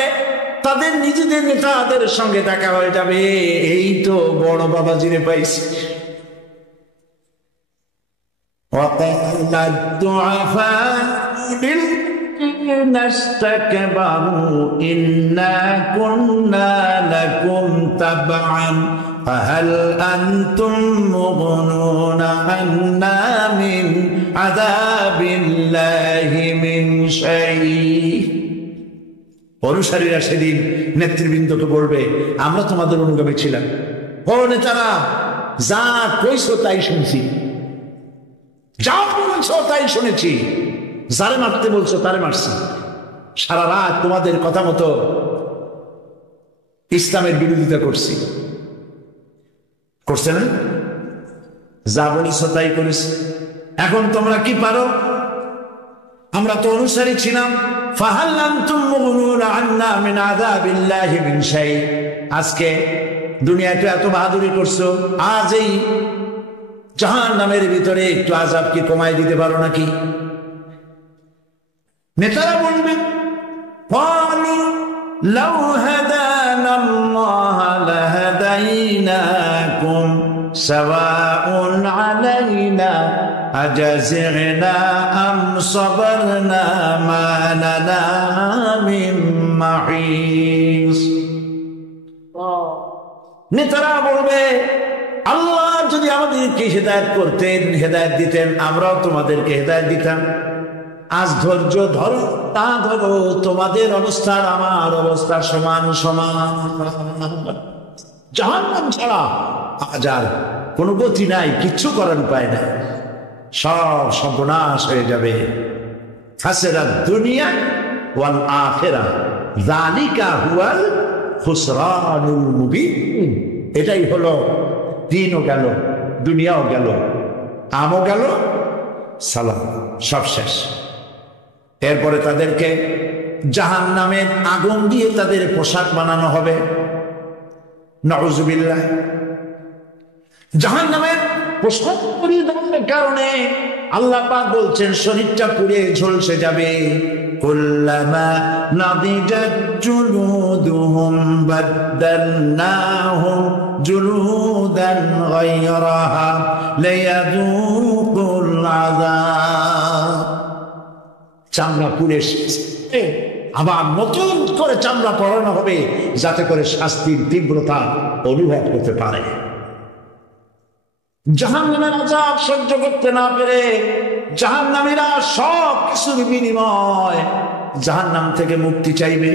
তাদের নিজেদের নেতাদের সঙ্গে দেখা হয়ে যাবে, এই তো বড় বাবাজিরে পাইছি। وقال الضعفاء للذين استكبروا إنا كنا لكم تبعا فهل أنتم مغنون عنا من عذاب الله من شيء। অনুসারীরা সেদিন নেতৃবৃন্দকে বলবে, আমরা তোমাদের অনুগামী ছিলাম, ও নেতারা, যা কইছো তাই শুনছি, যা বলছো তাই শুনেছি, যারে মারতে বলছো তারে মারছি, সারা রাত তোমাদের কথা মতো ইসলামের বিরোধিতা করছি, করছে না? যা বলিস তাই করিস, এখন তোমরা কি পারো? আমরা তো অনুসারী ছিলাম। ফাহাল আনতুম মুগনুনা আন্না মিন আযাবিল্লাহি মিন শাই, আজকে দুনিয়াতে এত বাহাদুরি করছো, আজ এই জাহান্নামের ভিতরে একটু আযাব কি কমাই দিতে পারো নাকি? নেতারা বলবে, ক্বালু লাউ হাদানাল্লাহ লাহাদাইনাকুম সাওয়াউন আলাইনা আজাযিনা আম সাবারনা মা লানা মিন মাহিস। নেতারা বলবে, আল্লাহ যদি আমাদেরকে হেদায়েত করতেন, হেদায়েত দিতেন, আমরাও তোমাদেরকে হেদায়েত দিতাম। আজ ধৈর্য ধরো, তা ধরো, তোমাদের অবস্থার আমার অবস্থা সমান সমান। জাহান্নাম ছাড়া আজ আর কোনো গতি নাই, কিচ্ছু করার উপায় নাই, সব সর্বনাশ হয়ে যাবে। খাসিরাত দুনিয়া ওয়াল আখিরাহ যালিকা হুয়াল খুসরানুল মুবিন। এটাই হলো, দিনও গেল, দুনিয়াও গেল, আমও গেল, সালাম, সব শেষ। এরপরে তাদেরকে জাহান্নামের আগুন দিয়ে তাদের পোশাক বানানো হবে। নাউযুবিল্লাহ। জাহান্নামের পোশাক পরিয়ে দেওয়ার কারণে আল্লাহ পাক বলছেন শরীরটা পুড়ে ঝলসে যাবে। কুল্লামা নাদিজাত জুলুদুহুম বাদদালনাহুম জুলুদান গায়রাহা লিয়াযুকুল আযাব। চামড়া পুড়ে আবার নতুন করে চামড়া পরানো হবে, যাতে করে শাস্তির তীব্রতা অনুভব করতে পারে। জাহান্নামের আযাব সহ্য করতে না পেরে জাহান্নামীরা সব কিছুর বিনিময় জাহান্নাম থেকে মুক্তি চাইবে।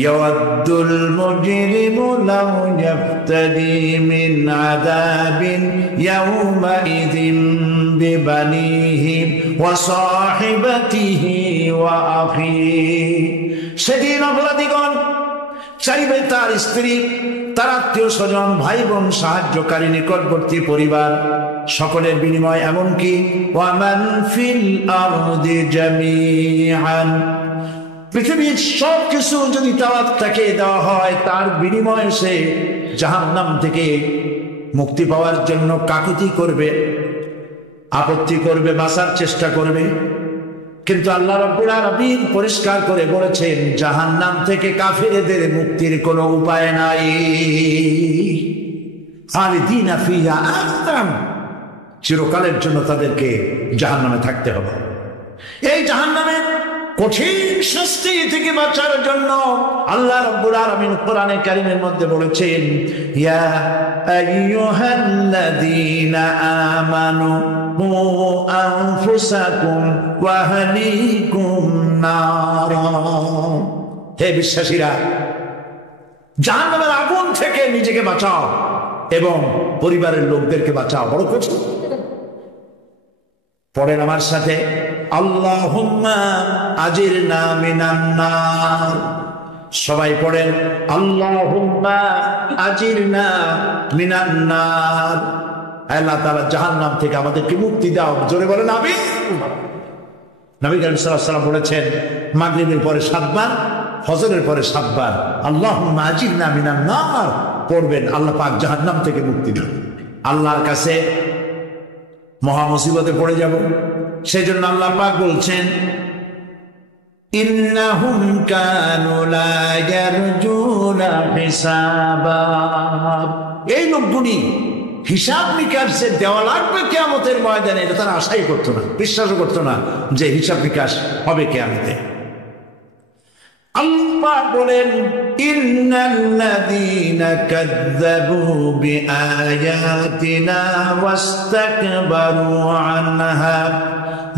ইয়াওয়াদ্দুল মুজরিমু লাউ ইয়াফতাদি মিন আযাবিন ইয়াওমাইযিন বিবানিহি ওয়া সাহিবাতিহি ওয়া আখিহি। সেদিন অপরাধীগণ চাইবে তার স্ত্রী, তার আত্মীয় স্বজন, ভাই বোন, সাহায্যকারী, নিকটবর্তী পরিবার সকলের বিনিময়, এমনকি ওয়ামান ফিল আরদি জামিআন, পৃথিবীর সব কিছু যদি তাকে দেওয়া হয়, তার বিনিময়ে সে জাহান্নাম থেকে মুক্তি পাওয়ার জন্য কাকুতি করবে, আপত্তি করবে, বাঁচার চেষ্টা করবে। কিন্তু আল্লাহ রাব্বুল আলামিন পরিষ্কার করে বলেছেন, জাহান্নাম থেকে কাফেরদের মুক্তির কোনো উপায় নাই। খালিদিনা ফিহা আবাদান, চিরকালের জন্য তাদেরকে জাহান্নামে থাকতে হবে। এই জাহান্নামের কঠিন শাস্তি থেকে বাঁচার জন্য আল্লাহ রাব্বুল আলামিন কোরআনে কারীমের মধ্যে বলেছেন, ইয়া আইয়ুহাল্লাযীনা আমানু কু আনফুসাকুম ওয়া আহলিকুম নারা, হে বিশ্বাসীরা, জাহান্নামের আগুন থেকে নিজেকে বাঁচাও এবং পরিবারের লোকদেরকে বাঁচাও। বড় কঠিন। পড়েন আমার সাথে, আল্লাহুম্মা আজিরনা মিনান নার। সবাই পড়েন, আল্লাহুম্মা আজিরনা মিনান নার। আল্লাহ তাআলা জাহান্নাম থেকে আমাদেরকে মুক্তি দাও। জোরে বলেন আমিন। নবী করিম সাল্লাল্লাহু আলাইহি ওয়াসাল্লাম বলেছেন, মাগরিবের পরে 7 বার, ফজরের পরে 7 বার আল্লাহুম্মা আজিরনা মিনান নার পড়বেন, আল্লাহ পাক জাহান্নাম থেকে মুক্তি দেন। আল্লাহর কাছে মহা মুসিবতে পড়ে যাব, সেজন্য আল্লাহ পাক বলছেন, ইন্নাহুম কানু লা ইয়ারজুনা হিসাবা। এই লোকগুলি হিসাব নিকাশ যে দেওয়া লাগবে কিয়ামতের ময়দানে, এটা তারা আশাই করতো না, বিশ্বাসও করতো না যে হিসাব নিকাশ হবে কিয়ামতে। আল্লাহ বলেন, ইন্নাল্লাযীনা কাযযাবু বিআয়াতিনা ওয়াস্তাকবারু আনহা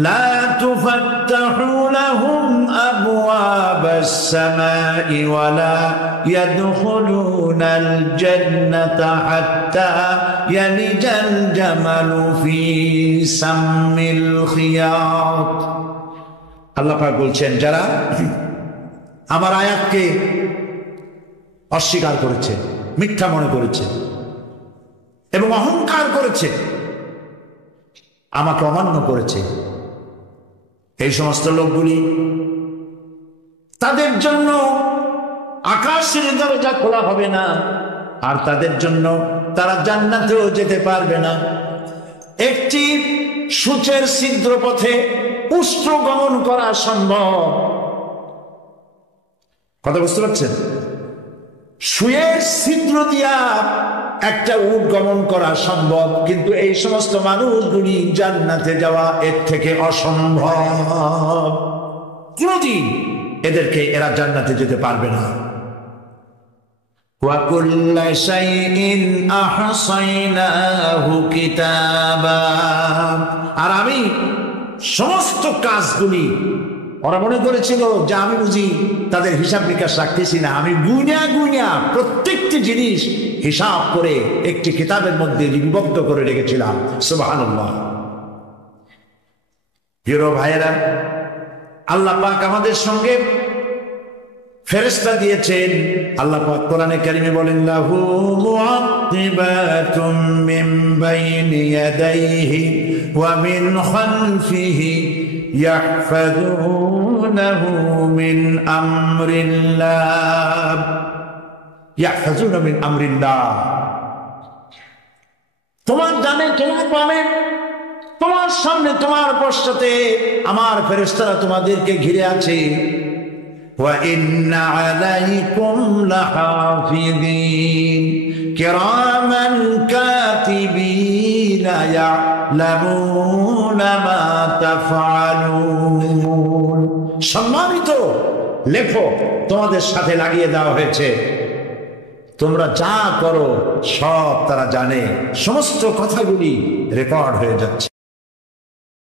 লা তুফাত্তাহু লাহুম আবওয়াবাস সামাই ওয়া লা ইয়াদখুলুনাল জান্নাতা হাত্তা ইয়ালিজাল জামালু ফি সাম্মিল খিয়াত। আল্লাহ পাক বলছেন, যারা আমার আয়াতকে অস্বীকার করেছে, মিথ্যা মনে করেছে এবং অহংকার করেছে, আমাকে অমান্য করেছে, এই সমস্ত লোকগুলি, তাদের জন্য আকাশের দরজা খোলা হবে না, আর তাদের জন্য তারা জান্নাতেও যেতে পারবে না। একটি সূচের ছিদ্র পথে উষ্ট্র গমন করা সম্ভব। কথা বুঝতে পারছেন? সুয়ের ছিদ্র দিয়া একটা উট গমন করা সম্ভব, কিন্তু এই সমস্ত মানুষগুলি জান্নাতে যাওয়া এর থেকে অসম্ভব। কোনদিন এরা জান্নাতে যেতে পারবে না। ওয়া কুল্লা শাইইন আহসাইনাহু কিতাবা। আর আমি সমস্ত কাজগুলি, ওরা মনে করেছিল যে আমি বুঝি তাদের হিসাব নিকাশ রাখতেছি না, আমি গুইনা প্রত্যেকটি জিনিস হিসাব করে একটি কিতাবের মধ্যে লিপিবদ্ধ করে রেখেছিলাম। সুবহানাল্লাহ। প্রিয় ভাইয়েরা, আল্লাহ পাক আমাদের সঙ্গে ফেরেশতা দিয়েছেন। আল্লাহ পাক কোরআনে কারিমে বলেন, লাহু মুআক্কিবাতুম মিন বাইনি ইয়াদাইহি ওয়া মিন খালফিহি ইয়াহফাযুনাহু মিন আমরিল্লাহ। ইয়াহফাযুনা মিন আমরিল্লাহ। তোমার ডানে, তোমার বামে, তোমার সামনে, তোমার পশ্চাতে আমার ফেরেশতারা তোমাদেরকে ঘিরে আছে। ওয়া ইন্না আলাইকুম লাহাফিযিন কিরামান কাতিবিন ইয়ালামুনা মা তাফআলুন। সম্মানিত লেখক তোমাদের সাথে লাগিয়ে দেওয়া হয়েছে, তোমরা যা করো সব তারা জানে, সমস্ত কথাগুলি রেকর্ড হয়ে যাচ্ছে।